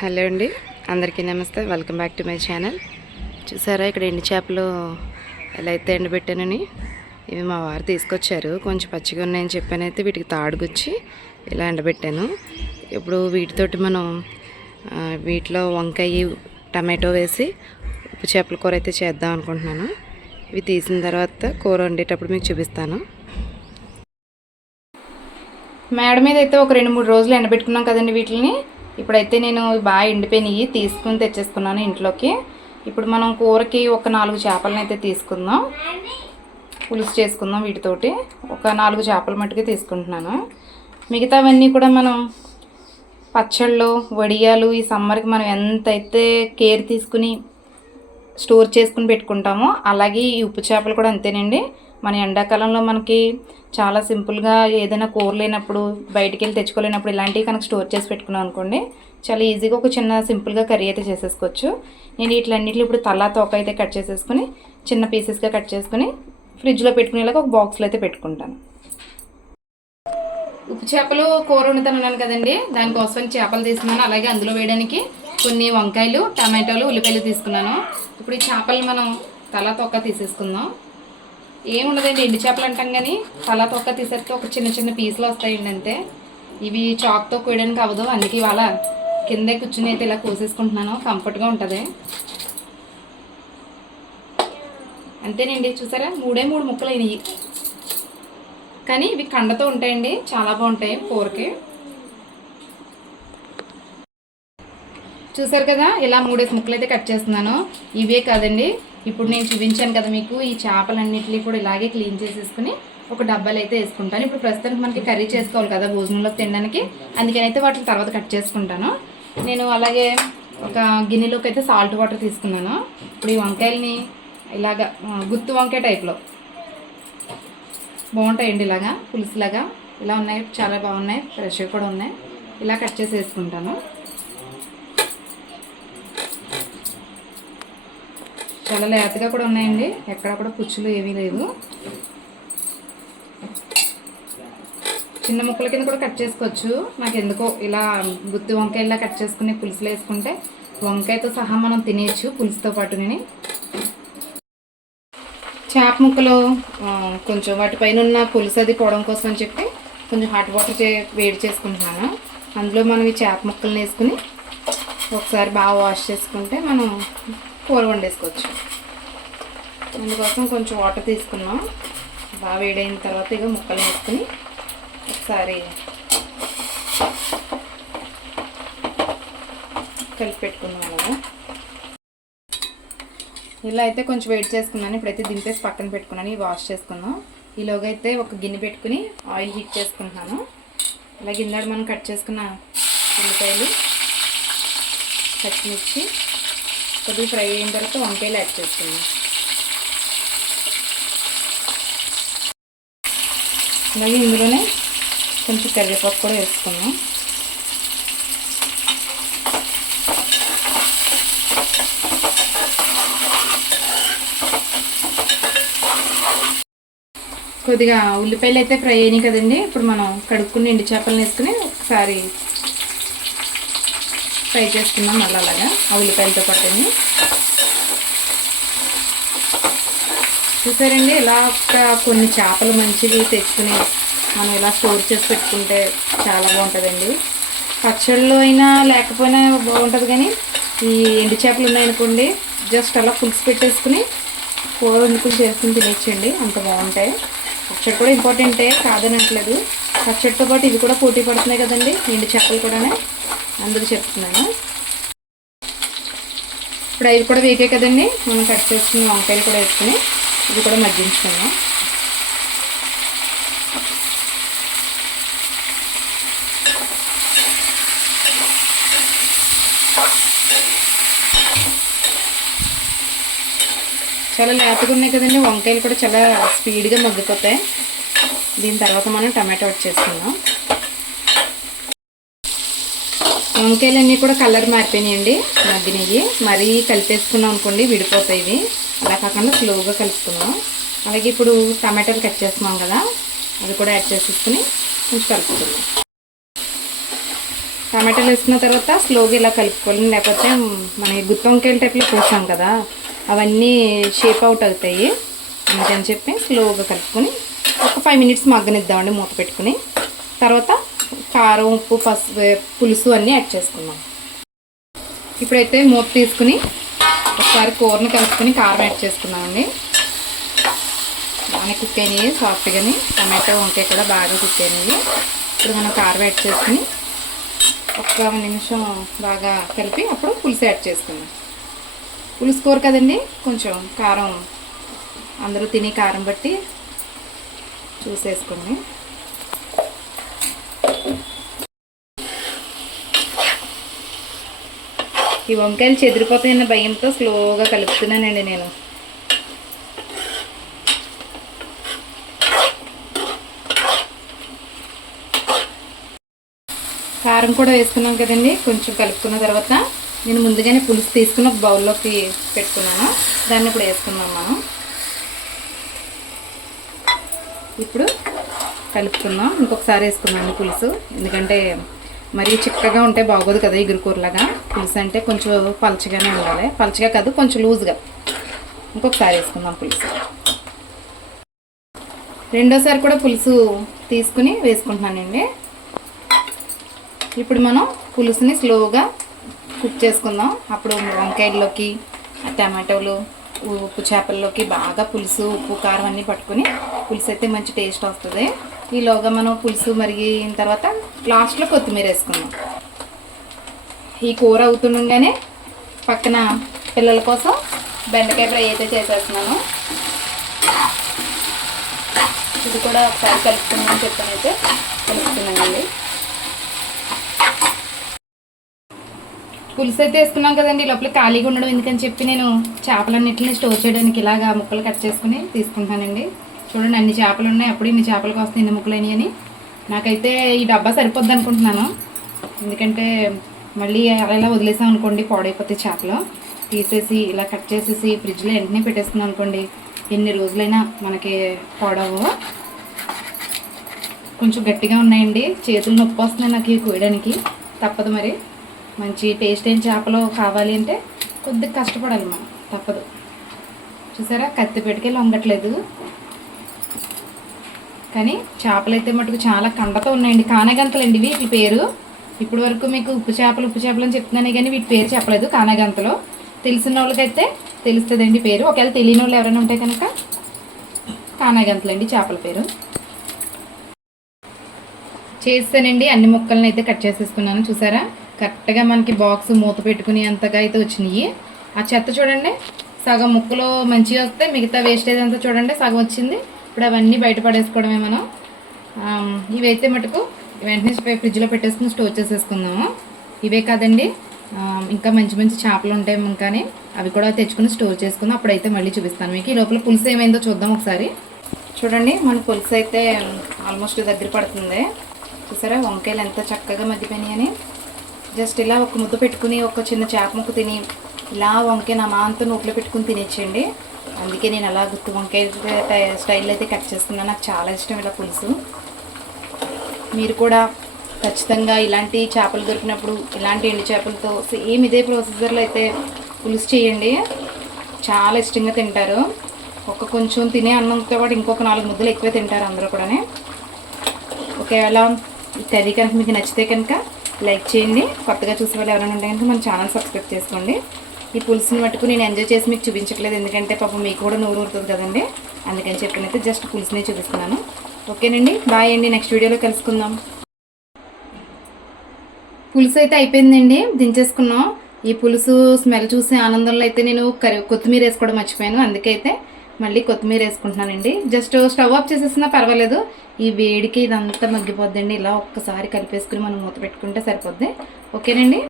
Hello అండి. అందరికీ నమస్తే. Welcome back to my channel. చూసారా ఇక్కడ ఎండు చేపలు ఎలా అయితే ఎండబెట్టానని? ఇవి మా వారు తీసుకొచ్చారు. కొంచెం పచ్చిగా ఉన్నాయని చెప్పానైతే వీటికి తాడుగుచ్చి ఇలా ఎండబెట్టాను. ఇప్పుడు వీటితోటి మనం వీటిలో వంకాయ టమాటో వేసి ఉప్పు చేపల కూర అయితే చేద్దాం అనుకుంటున్నాను. ఇవి తీసిన తర్వాత కూర వండేటప్పుడు మీకు చూపిస్తాను. మేడ మీద అయితే ఒక రెండు మూడు రోజులు ఎండబెట్టుకున్నాం కదండి వీటిని ఇప్పుడైతే నేను బాగా ఎండిపోయినాయి తీసుకుని తెచ్చేసుకున్నాను ఇంట్లోకి. ఇప్పుడు మనం కూరకి ఒక నాలుగు చేపలను అయితే తీసుకుందాం. పులుసు చేసుకుందాం వీటితోటి. ఒక నాలుగు చేపల మట్టుకు తీసుకుంటున్నాను. మిగతావన్నీ కూడా మనం పచ్చళ్ళు వడియాలు ఈ సమ్మర్కి మనం ఎంతైతే కేర్ తీసుకుని స్టోర్ చేసుకుని పెట్టుకుంటామో అలాగే ఈ ఉప్పు చేపలు కూడా అంతేనండి. మన ఎండాకాలంలో మనకి చాలా సింపుల్గా ఏదైనా కూర లేనప్పుడు బయటికి వెళ్ళి తెచ్చుకోలేనప్పుడు ఇలాంటివి కనుక స్టోర్ చేసి పెట్టుకున్నాం అనుకోండి చాలా ఈజీగా ఒక చిన్న సింపుల్గా కర్రీ అయితే చేసేసుకోవచ్చు. నేను వీటిలన్నిటిలో ఇప్పుడు తలా తోక అయితే కట్ చేసేసుకుని చిన్న పీసెస్గా కట్ చేసుకుని ఫ్రిడ్జ్లో పెట్టుకునేలాగా ఒక బాక్స్లో అయితే పెట్టుకుంటాను. ఉప్పు చేపలు కూర వండుతాను కదండి దానికోసం చేపలు తీసుకున్నాను అలాగే అందులో వేయడానికి కొన్ని వంకాయలు టమాటోలు ఉల్లిపాయలు తీసుకున్నాను. ఇప్పుడు ఈ చేపలు మనం తల తొక్క తీసేసుకుందాం. ఏముండదండి ఎండు చేపలు అంటాం కానీ తల తొక్క తీసేస్తే ఒక చిన్న చిన్న పీసులు వస్తాయండి అంతే. ఇవి చాక్తో కోయడానికి అవ్వదు అందుకే ఇవాళ కిందే కూర్చుని అయితే ఇలా కోసేసుకుంటున్నాను కంఫర్ట్గా ఉంటుంది. అంతేనండి చూసారా? మూడే మూడు ముక్కలు అయినాయి. కానీ ఇవి కండతో ఉంటాయండి చాలా బాగుంటాయి కూరకి. చూసారు కదా ఇలా మూడేసి ముక్కలు అయితే కట్ చేస్తున్నాను. ఇవే కాదండి ఇప్పుడు నేను చూపించాను కదా మీకు ఈ చేపలన్నింటినీ కూడా ఇలాగే క్లీన్ చేసేసుకుని ఒక డబ్బాలు అయితే వేసుకుంటాను. ఇప్పుడు ప్రస్తుతానికి మనకి కర్రీ చేసుకోవాలి కదా భోజనంలో తినడానికి. అందుకనైతే వాటిని తర్వాత కట్ చేసుకుంటాను. నేను అలాగే ఒక గిన్నెలోకి అయితే సాల్ట్ వాటర్ తీసుకున్నాను. ఇప్పుడు ఈ వంకాయలని ఇలాగా గుత్తు వంకాయ టైప్లో. బాగుంటాయండి ఇలాగా పులుసులాగా. ఇలా ఉన్నాయి చాలా బాగున్నాయి ఫ్రెష్గా కూడా ఉన్నాయి. ఇలా కట్ చేసి వేసుకుంటాను. చాలా లేతగా కూడా ఉన్నాయండి. ఎక్కడ కూడా పుచ్చులు ఏమీ లేవు. చిన్న ముక్కల కింద కూడా కట్ చేసుకోవచ్చు. నాకు ఎందుకో ఇలా గుత్తి వంకాయలా కట్ చేసుకుని పులుసులు వేసుకుంటే వంకాయతో సహా మనం తినేయచ్చు పులుసుతో పాటు నేను చేప ముక్కలు కొంచెం వాటిపైన ఉన్న పులుసు అది పోవడం కోసం అని చెప్పి కొంచెం హాట్ వాటర్ చే వేడి చేసుకుంటున్నాను. అందులో మనం ఈ చేప ముక్కలను వేసుకుని ఒకసారి బాగా వాష్ చేసుకుంటే మనం కూర వండేసుకోవచ్చు. అందుకోసం కొంచెం వాటర్ తీసుకున్నాం. బాగా వేడైన తర్వాత ఇక ముక్కలు వేసుకుని ఒకసారి కలిపి పెట్టుకున్నాం అలాగా ఇలా అయితే కొంచెం వెయిట్ చేసుకున్నాను. ఇప్పుడైతే దింపేసి పక్కన పెట్టుకున్నాను. ఇవి వాష్ చేసుకున్నాం. ఈలోగా అయితే ఒక గిన్నె పెట్టుకుని ఆయిల్ హీట్ చేసుకుంటున్నాను. ఇలా గిన్నెడు మనం కట్ చేసుకున్న ఉల్లిపాయలు పచ్చిమిర్చి కొద్దిగా ఫ్రై అయిన తర్వాత వంకాయలు యాడ్ చేసుకున్నాం అలాగే ఇందులోనే కొంచెం కరివేపాకు కూడా వేసుకున్నాం కొద్దిగా ఉల్లిపాయలు అయితే ఫ్రై అయినాయి కదండి. ఇప్పుడు మనం కడుక్కుని ఎండు చేపలను వేసుకుని ఒకసారి ఫ్రై చేసుకుందాం మళ్ళీ అలాగా ఆ ఉల్లిపాయలతో పట్టుని చూసారండి ఇలా ఒక కొన్ని చేపలు మంచివి తెచ్చుకుని మనం ఇలా స్టోర్ చేసి పెట్టుకుంటే చాలా బాగుంటుందండి. పచ్చళ్ళు అయినా లేకపోయినా బాగుంటుంది కానీ ఈ ఎండు చేపలు ఉన్నాయనుకోండి జస్ట్ అలా పులుసు పెట్టేసుకుని కూర వండుకుని చేసుకుని తినేచ్చండి అంత బాగుంటాయి. పచ్చడి కూడా ఇంపార్టెంటే కాదనట్లేదు. పచ్చడితో పాటు ఇవి కూడా పోటీ పడుతున్నాయి కదండి ఎండు చేపలు కూడానే. అందరూ చెప్తున్నాను. ఇప్పుడు అవి కూడా వేగే కదండి. మనం కట్ చేసుకుని వంకాయలు కూడా వేసుకుని ఇది కూడా మగ్గించుకున్నాం చాలా లేతగా ఉన్నాయి కదండి. వంకాయలు కూడా చాలా స్పీడ్గా మగ్గిపోతాయి. దీని తర్వాత మనం టమాటో యాడ్ వంకాయలు కూడా కలర్ మారిపోయినాయండి మగ్గినవి. మరీ కలిపేసుకున్నాం అనుకోండి విడిపోతాయి ఇవి. అలా కాకుండా స్లోగా కలుపుకున్నాం. అలాగే ఇప్పుడు టమాటాలు కట్ చేస్తున్నాం కదా అవి కూడా యాడ్ చేసేసుకుని కొంచెం కలుపుకుందాం. టమాటాలు వేసుకున్న తర్వాత స్లోగా ఇలా కలుపుకోవాలి. లేకపోతే మన గుత్త వంకాయల టైప్లో పోసాం కదా అవన్నీ షేప్ అవుట్ అవుతాయి. అందుకని చెప్పి స్లోగా కలుపుకొని ఒక ఫైవ్ మినిట్స్ మగ్గనిద్దామండి మూత పెట్టుకుని. తర్వాత కారం ఉప్పు పసుపు పులుసు అన్నీ యాడ్ చేసుకుందాం. ఇప్పుడైతే మూత తీసుకుని ఒకసారి కూరని కలుపుకొని కారం యాడ్ చేసుకున్నామండి బాగానే కుక్ అయినాయి సాఫ్ట్గాని. టమాటో వంకాయ కూడా బాగా కుక్ అయినాయి. ఇప్పుడు మనం కారం యాడ్ చేసుకుని ఒక నిమిషం బాగా కలిపి అప్పుడు పులుసు యాడ్ చేసుకుందాం. పులుసు కూర కదండి కొంచెం కారం అందరూ తినే కారం బట్టి చూసేసుకోండి. ఈ వంకాయలు చెదిరిపోతాయన్న భయంతో స్లోగా కలుపుతున్నానండి నేను. కారం కూడా వేసుకున్నాం కదండి కొంచెం కలుపుకున్న తర్వాత నేను ముందుగానే పులుసు తీసుకుని ఒక బౌల్లోకి పెట్టుకున్నాను. దాన్ని ఇప్పుడు వేసుకున్నాం మనం. ఇప్పుడు కలుపుకుందాం. ఇంకొకసారి వేసుకున్నాను పులుసు. ఎందుకంటే మరీ చిక్కగా ఉంటే బాగోదు కదా ఇగురు కూరలాగా. పులుసు అంటే కొంచెం పలచగానే ఉండాలి. పలచగా కాదు కొంచెం లూజ్గా. ఇంకొకసారి వేసుకుందాం పులుసు. రెండోసారి కూడా పులుసు తీసుకుని వేసుకుంటున్నానండి ఇప్పుడు మనం పులుసుని స్లోగా కుక్ చేసుకుందాం. అప్పుడు వంకాయల్లోకి టమాటోలు ఉప్పు చేపల్లోకి బాగా పులుసు ఉప్పు కారం అన్నీ పట్టుకొని పులుసు అయితే మంచి టేస్ట్ వస్తుంది. ఈలోగా మనం పులుసు మరిగిన తర్వాత లాస్ట్లో కొత్తిమీర వేసుకుందాం. ఈ కూర అవుతుండగానే పక్కన పిల్లల కోసం బెండకాయ ఫ్రై అయితే చేసేస్తున్నాను. ఇది కూడా ఒకసారి కలుపుకుందాం చెప్పనైతే కలుపుతున్నానండి. పులుసు అయితే వేసుకున్నాం కదండి లోపల ఖాళీగా ఉండడం ఎందుకని చెప్పి నేను చేపలన్నింటిని స్టోర్ చేయడానికి ఇలాగా ముక్కలు కట్ చేసుకుని తీసుకుంటానండి చూడండి అన్ని చేపలు ఉన్నాయి. అప్పుడు ఇన్ని చేపలకు వస్తాయి ఇన్ని ముక్కలు అని. నాకైతే ఈ డబ్బా సరిపోద్ది అనుకుంటున్నాను. ఎందుకంటే మళ్ళీ అలా ఇలా వదిలేసాం అనుకోండి పాడైపోతాయి చేపలు. తీసేసి ఇలా కట్ చేసేసి ఫ్రిడ్జ్లో వెంటనే పెట్టేస్తున్నాం అనుకోండి. ఎన్ని రోజులైనా మనకి పాడవు. కొంచెం గట్టిగా ఉన్నాయండి. చేతులు నొప్పి వస్తున్నాయి నాకు ఇవి కోయడానికి. తప్పదు మరి. మంచి టేస్ట్ అయిన చేపలు కావాలి అంటే కొద్దిగా కష్టపడాలి మనం. తప్పదు. చూసారా? కత్తి పెట్టుకే వంగట్లేదు కానీ చేపలు అయితే మటుకు చాలా కండతో ఉన్నాయండి. కానగంతలండి అండి వీటి పేరు ఇప్పటి వరకు మీకు ఉప్పు చేపలు ఉప్పు చేపలు అని చెప్తున్నానే కానీ వీటి పేరు చెప్పలేదు. కానగంతలు. తెలిసిన వాళ్ళకైతే తెలుస్తుందండి పేరు. ఒకవేళ తెలియని వాళ్ళు ఎవరైనా ఉంటే కనుక కానగంతలండి చేపల పేరు. చేస్తానండి. అన్ని ముక్కలను అయితే కట్ చేసేసుకున్నాను. చూసారా? కరెక్ట్గా మనకి బాక్స్ మూత పెట్టుకుని అంతగా అయితే వచ్చినాయి. ఆ చెత్త చూడండి. సగం ముక్కలు మంచిగా వస్తే మిగతా వేస్టేజ్ అంతా చూడండి. సగం వచ్చింది. ఇప్పుడు అవన్నీ బయట పడేసుకోవడమే మనం. ఇవైతే మటుకు వెంటనే ఫ్రిడ్జ్లో పెట్టేసుకుని స్టోర్ చేసేసుకుందాము. ఇవే కాదండి. ఇంకా మంచి మంచి చేపలు ఉంటాయి ఇంకానే అవి కూడా తెచ్చుకుని స్టోర్ చేసుకుందాం. అప్పుడైతే మళ్ళీ చూపిస్తాను మీకు. ఈ లోపల పులుసు ఏమైందో చూద్దాం ఒకసారి. చూడండి మన పులుసు అయితే ఆల్మోస్ట్ దగ్గర పడుతుంది. చూసారా వంకాయలు ఎంత చక్కగా మగ్గిపోయినాయని అని. జస్ట్ ఇలా ఒక ముద్ద పెట్టుకుని ఒక చిన్న చేప ముక్క తిని ఇలా వంకాయ నా మాంతో నోట్లో పెట్టుకుని తినేచ్చండి అందుకే నేను అలా గుత్తి వంకాయ స్టైల్లో అయితే కట్ చేసుకున్నాను నాకు చాలా ఇష్టం ఇలా పులుసు. మీరు కూడా ఖచ్చితంగా ఇలాంటి చేపలు దొరికినప్పుడు ఇలాంటి ఎండు చేపలతో సేమ్ ఇదే ప్రొసీజర్లో అయితే పులుసు చేయండి. చాలా ఇష్టంగా తింటారు. ఒక కొంచెం తినే అన్నంతో పాటు ఇంకొక నాలుగు ముద్దలు ఎక్కువ తింటారు అందరూ కూడానే. ఒకవేళ ఈ కర్రీ కనుక మీకు నచ్చితే కనుక లైక్ చేయండి. కొత్తగా చూసే వాళ్ళు ఎవరైనా ఉంటే కనుక మన ఛానల్ సబ్స్క్రైబ్ చేసుకోండి. ఈ పులుసుని మట్టుకు నేను ఎంజాయ్ చేసి మీకు చూపించట్లేదు. ఎందుకంటే పాపం మీకు కూడా నోరు ఊరుతుంది కదండి. అందుకని చెప్పినైతే జస్ట్ పులుసునే చూపిస్తున్నాను. ఓకేనండి? బాయ్ అండి. నెక్స్ట్ వీడియోలో కలుసుకుందాం. పులుసు అయితే అయిపోయిందండి. దించేసుకున్నాం. ఈ పులుసు స్మెల్ చూసే ఆనందంలో అయితే నేను కొత్తిమీర వేసుకోవడం మర్చిపోయాను. అందుకైతే మళ్ళీ కొత్తిమీర వేసుకుంటున్నానండి. జస్ట్ స్టవ్ ఆఫ్ చేసేసినా పర్వాలేదు. ఈ వేడికి ఇదంతా మగ్గిపోద్దండి. ఇలా ఒక్కసారి కలిపేసుకుని మనం మూత పెట్టుకుంటే సరిపోద్ది. ఓకేనండి?